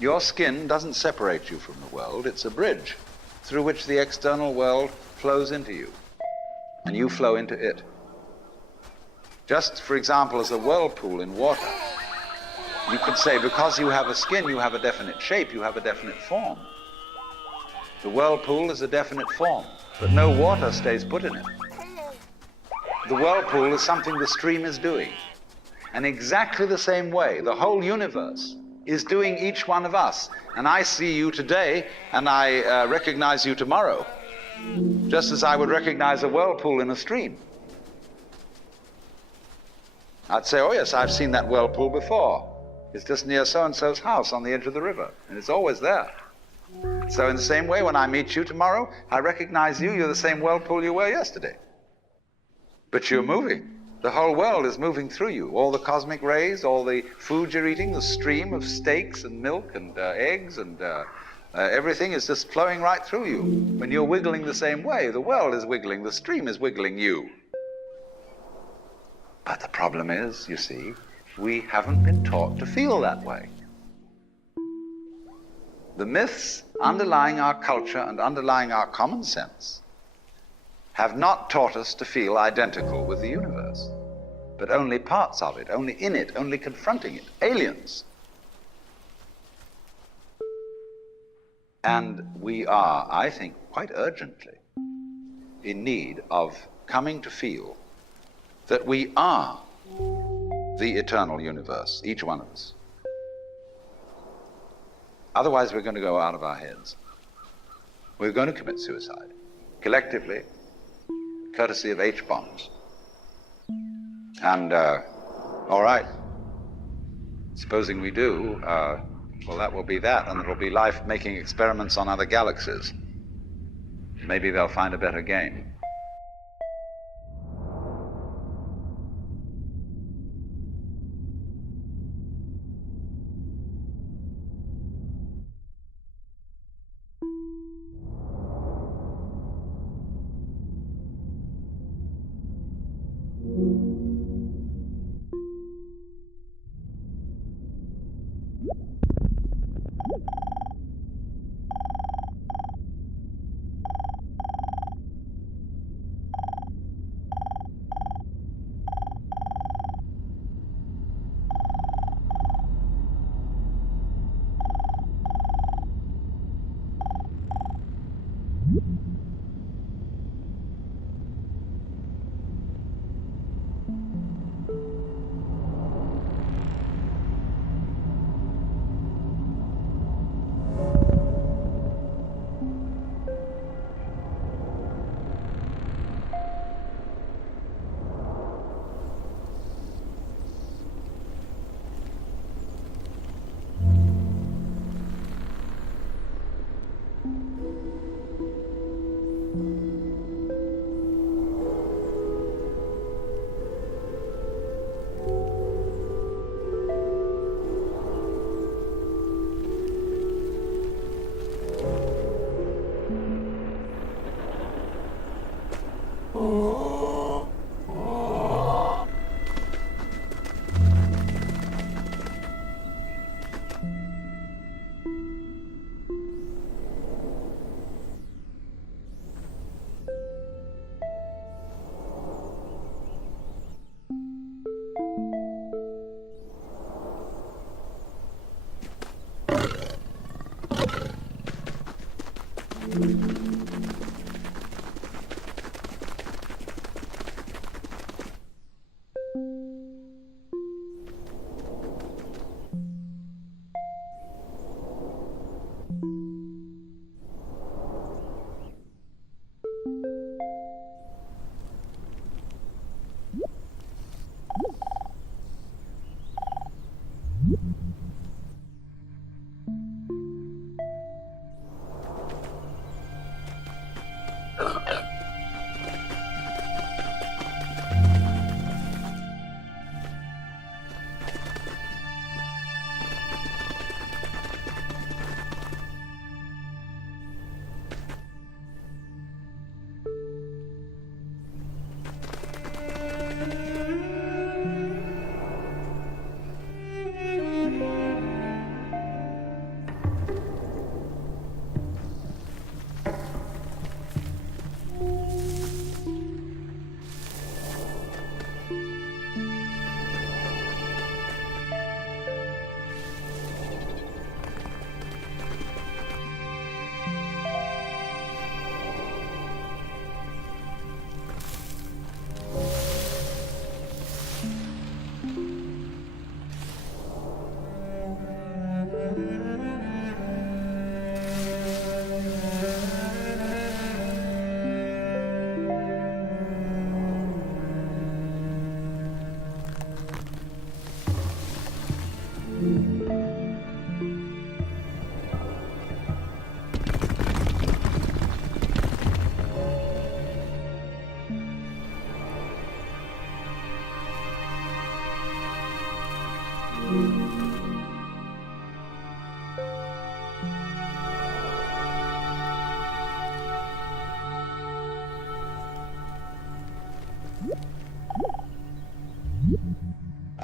Your skin doesn't separate you from the world. It's a bridge through which the external world flows into you, and you flow into it. Just, for example, as a whirlpool in water, you could say because you have a skin, you have a definite shape, you have a definite form. The whirlpool is a definite form, but no water stays put in it. The whirlpool is something the stream is doing. And exactly the same way, the whole universe is doing each one of us. And I see you today, and I recognize you tomorrow, just as I would recognize a whirlpool in a stream. I'd say, oh yes, I've seen that whirlpool before. It's just near so-and-so's house on the edge of the river, and it's always there. So in the same way, when I meet you tomorrow, I recognize you, you're the same whirlpool you were yesterday. But you're moving. The whole world is moving through you. All the cosmic rays, all the food you're eating, the stream of steaks and milk and eggs and everything is just flowing right through you. When you're wiggling the same way, the world is wiggling, the stream is wiggling you. But the problem is, you see, we haven't been taught to feel that way. The myths underlying our culture and underlying our common sense have not taught us to feel identical with the universe, but only parts of it, only in it, only confronting it, aliens. And we are, I think, quite urgently in need of coming to feel that we are the eternal universe, each one of us. Otherwise, we're going to go out of our heads. We're going to commit suicide, collectively, courtesy of H-bombs. And, all right, supposing we do, well, that will be that, and there will be life making experiments on other galaxies. Maybe they'll find a better game.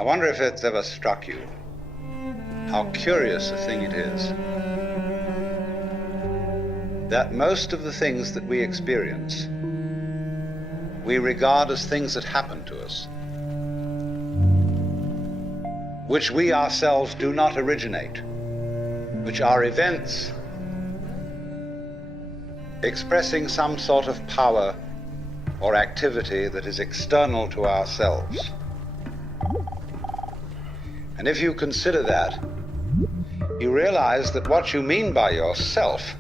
wonder if it's ever struck you how curious a thing it is that most of the things that we experience, we regard as things that happen to us, which we ourselves do not originate, which are events expressing some sort of power or activity that is external to ourselves. And if you consider that, you realize that what you mean by yourself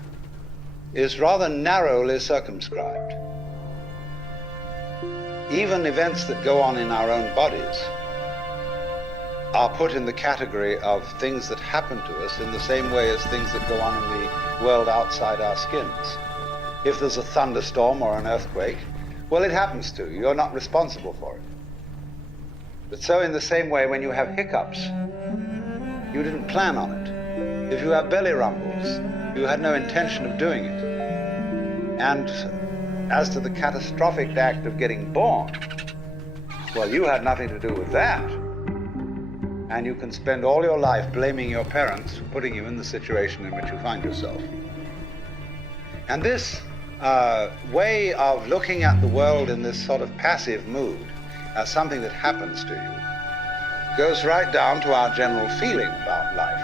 is rather narrowly circumscribed. Even events that go on in our own bodies are put in the category of things that happen to us in the same way as things that go on in the world outside our skins. If there's a thunderstorm or an earthquake, well, it happens to you. You're not responsible for it. But so in the same way, when you have hiccups, you didn't plan on it. If you have belly rumbles, you had no intention of doing it. And as to the catastrophic act of getting born, well, you had nothing to do with that. And you can spend all your life blaming your parents for putting you in the situation in which you find yourself. And this way of looking at the world in this sort of passive mood as something that happens to you goes right down to our general feeling about life.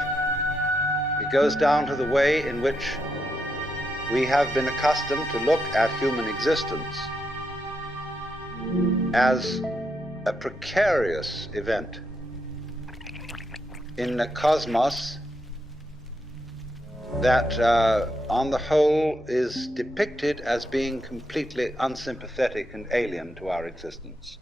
It goes down to the way in which we have been accustomed to look at human existence as a precarious event in a cosmos that, on the whole, is depicted as being completely unsympathetic and alien to our existence.